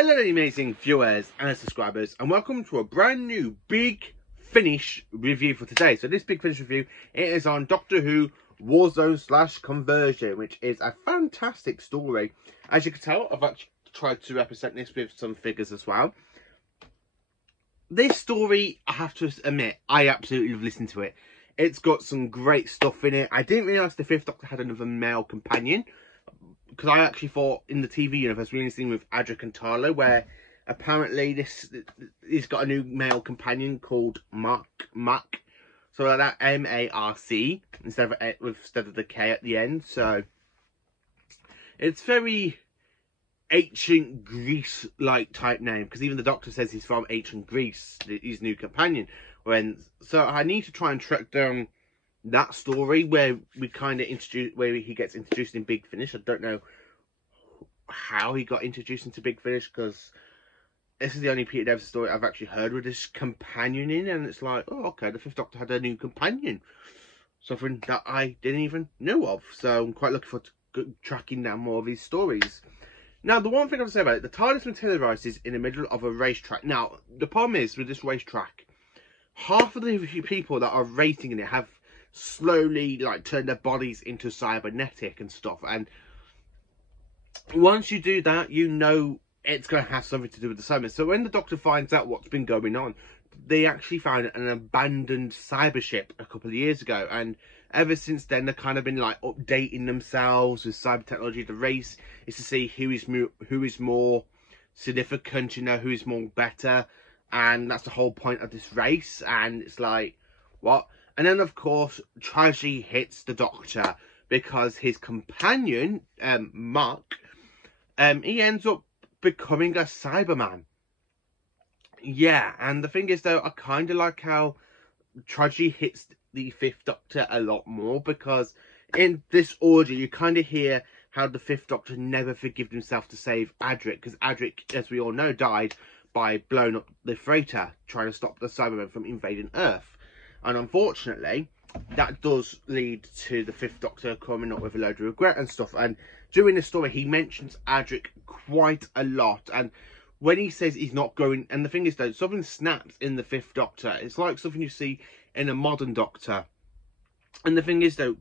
Hello amazing viewers and subscribers, and welcome to a brand new Big Finish review for today. So this Big Finish review, it is on Doctor Who Warzone / Conversion, which is a fantastic story. As you can tell, I've actually tried to represent this with some figures as well. This story, I have to admit, I absolutely love listening to it. It's got some great stuff in it. I didn't realise the Fifth Doctor had another male companion, because I actually thought in the TV universe we only seen with Adric and Tarlo, where apparently he's got a new male companion called Mark, so like that M-A-R-C instead of the K at the end. So it's very ancient Greece like type name, because even the Doctor says he's from ancient Greece, his new companion. So I need to try and track down that story where we kind of where he gets introduced in Big Finish. I don't know how he got introduced into Big Finish, because this is the only Peter Davison story I've actually heard with this companion in, and it's like, oh, okay, the Fifth Doctor had a new companion, something that I didn't even know of. So I'm quite looking forward to tracking down more of these stories. Now, the one thing I have to say about it, the TARDIS materialises in the middle of a racetrack. Now, the problem is with this racetrack, half of the people that are racing in it have slowly turned their bodies into cybernetic and stuff, and once you do that, you know it's going to have something to do with the Cybermen. So when the Doctor finds out what's been going on, they actually found an abandoned cyber ship a couple of years ago, and ever since then they've kind of been updating themselves with cyber technology. The race is to see who is more significant, who is more better, and that's the whole point of this race. And it's like, what? And then of course tragedy hits the Doctor, because his companion Mark, he ends up becoming a Cyberman. Yeah, and the thing is though, I kind of like how tragedy hits the Fifth Doctor a lot more, because in this order you kind of hear how the Fifth Doctor never forgave himself to save Adric, because Adric, as we all know, died by blowing up the freighter trying to stop the Cybermen from invading Earth. And unfortunately, that does lead to the Fifth Doctor coming up with a load of regret and stuff. And during the story, he mentions Adric quite a lot. And when he says he's not going... And the thing is, though, something snaps in the Fifth Doctor. It's like something you see in a modern Doctor. And the thing is, though,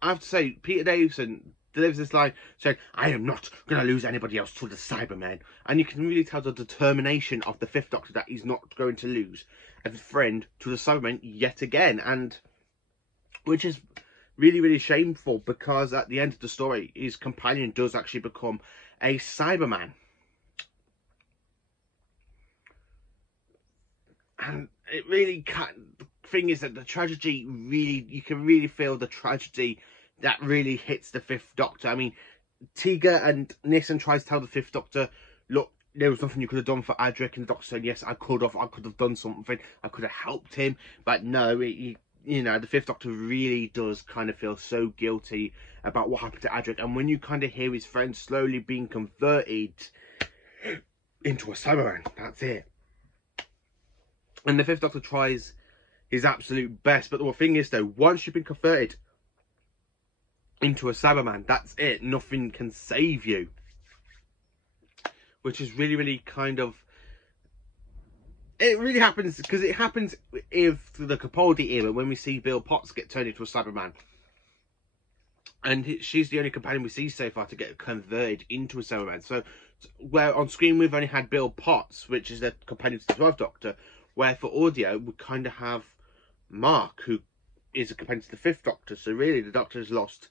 I have to say, Peter Davison delivers this line saying, "I am not going to lose anybody else to the Cybermen." And you can really tell the determination of the Fifth Doctor that he's not going to lose a friend to the Cybermen yet again. And which is really, really shameful, because at the end of the story, his companion does actually become a Cyberman. And it really the thing is that the tragedy really, you can really feel the tragedy that really hits the Fifth Doctor. I mean, Teega and Nissen tries to tell the Fifth Doctor, look, there was nothing you could have done for Adric, and the Doctor said, yes, I could have done something, I could have helped him. But no, the Fifth Doctor really does kind of feel so guilty about what happened to Adric. And when you kind of hear his friend slowly being converted into a Cyberman, that's it. And the Fifth Doctor tries his absolute best, but the thing is though, once you've been converted into a Cyberman, that's it. Nothing can save you. Which is really, really kind of... It really happens, because it happens if the Capaldi era, when we see Bill Potts get turned into a Cyberman. And she's the only companion we see so far to get converted into a Cyberman. So, where on screen we've only had Bill Potts, which is the companion to the 12th Doctor, where for audio we kind of have Mark, who is a companion to the 5th Doctor. So really the Doctor has lost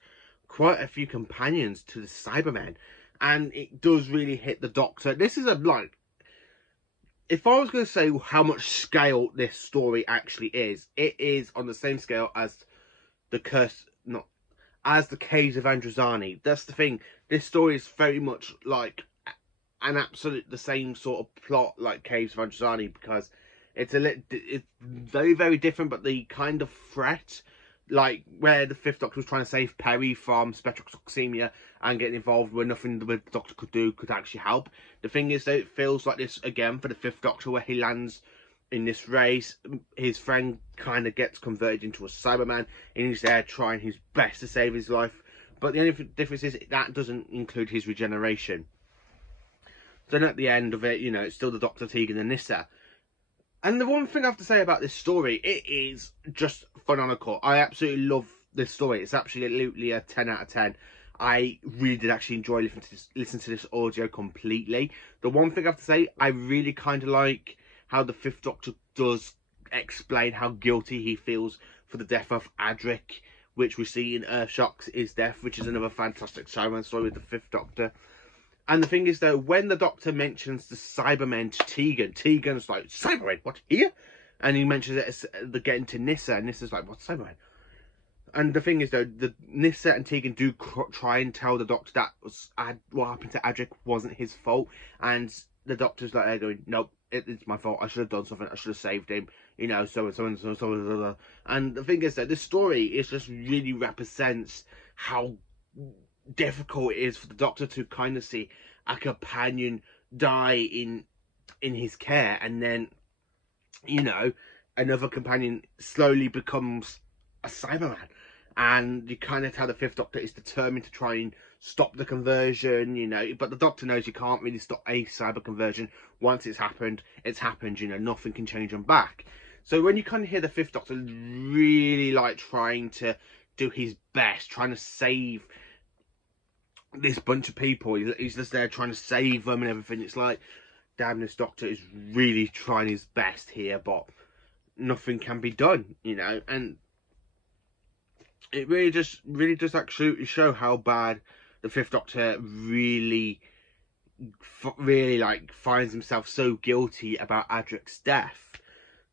quite a few companions to the Cybermen, and it does really hit the Doctor. This is if I was going to say how much scale this story actually is, it is on the same scale as the as the Caves of Androzani. That's the thing. This story is very much like the same sort of plot like Caves of Androzani, because it's very, very different, but the kind of threat, where the Fifth Doctor was trying to save Perry from spectral toxemia and getting involved where nothing the Doctor could do could actually help. The thing is that it feels like this again for the Fifth Doctor, where he lands in this race. His friend kind of gets converted into a Cyberman, and he's there trying his best to save his life. But the only difference is that doesn't include his regeneration. Then at the end of it, you know, it's still the Doctor, Tegan and Nyssa. And the one thing I have to say about this story, it is just phenomenal. I absolutely love this story. It's absolutely a 10 out of 10. I really did actually enjoy listening to this audio completely. The one thing I have to say, I really kind of like how the Fifth Doctor does explain how guilty he feels for the death of Adric, which we see in Earthshock's death, which is another fantastic Cyberman story with the Fifth Doctor. And the thing is, though, when the Doctor mentions the Cybermen to Tegan, Tegan's like, Cybermen, what, here? And he mentions it as getting to Nyssa, and Nyssa's like, what's Cybermen? And the thing is, though, the Nyssa and Tegan do try and tell the Doctor that what happened to Adric wasn't his fault. And the Doctor's like, they're going, nope, it's my fault. I should have done something. I should have saved him. You know, so and so and so and so. And the thing is, though, this story is just really represents how difficult it is for the Doctor to kind of see a companion die in his care. And then, you know, another companion slowly becomes a Cyberman. And you kind of tell the Fifth Doctor is determined to try and stop the conversion, you know. But the Doctor knows you can't really stop a cyber conversion. Once it's happened, you know. Nothing can change them back. So when you kind of hear the Fifth Doctor really, like, trying to do his best, trying to save this bunch of people. He's just there trying to save them and everything. It's like, damn, this Doctor is really trying his best here, but nothing can be done, you know. And it really does actually show how bad the Fifth Doctor really like finds himself so guilty about Adric's death.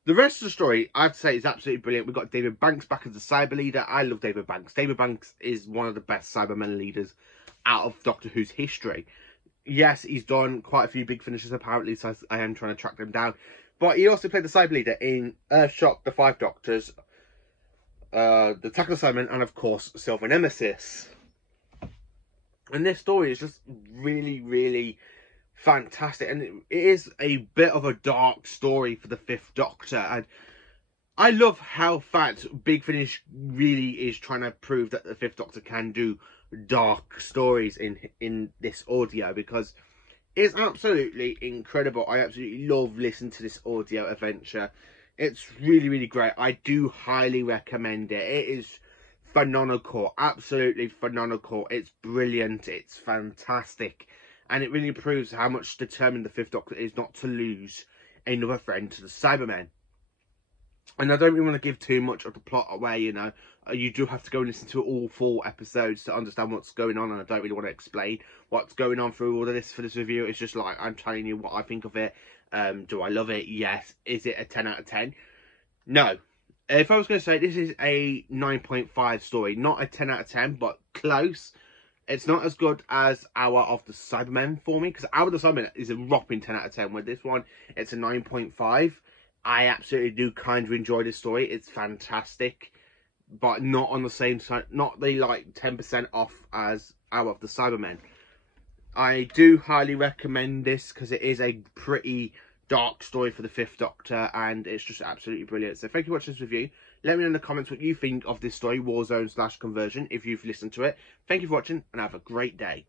The rest of the story, I have to say, is absolutely brilliant. We've got David Banks back as the Cyber leader. I love David Banks. David Banks is one of the best Cybermen leaders out of Doctor Who's history. Yes, he's done quite a few big finishes apparently, so I am trying to track them down. But he also played the Cyber leader in Earthshock, The Five Doctors, the Attack of the Cybermen, and of course Silver Nemesis. And this story is just really, really fantastic, and it is a bit of a dark story for the Fifth Doctor. And I love how fat Big Finish really is trying to prove that the Fifth Doctor can do dark stories in this audio, because it's absolutely incredible. I absolutely love listening to this audio adventure. It's really, really great. I do highly recommend it. It is phenomenal, absolutely phenomenal. It's brilliant, it's fantastic, and it really proves how much determined the Fifth Doctor is not to lose another friend to the Cybermen. And I don't really want to give too much of the plot away, you know. You do have to go and listen to all 4 episodes to understand what's going on, and I don't really want to explain what's going on through all of this for this review. It's just like, I'm telling you what I think of it. Do I love it? Yes. Is it a 10 out of 10? No. If I was going to say, this is a 9.5 story. Not a 10 out of 10, but close. It's not as good as Hour of the Cybermen for me, because Hour of the Cybermen is a whopping 10 out of 10. With this one, it's a 9.5. I absolutely do kind of enjoy this story. It's fantastic, but not on the same side, not the like 10% off as Hour of the Cybermen. I do highly recommend this because it is a pretty dark story for the Fifth Doctor, and it's just absolutely brilliant. So thank you for watching this review. Let me know in the comments what you think of this story, Warzone / Conversion, if you've listened to it. Thank you for watching, and have a great day.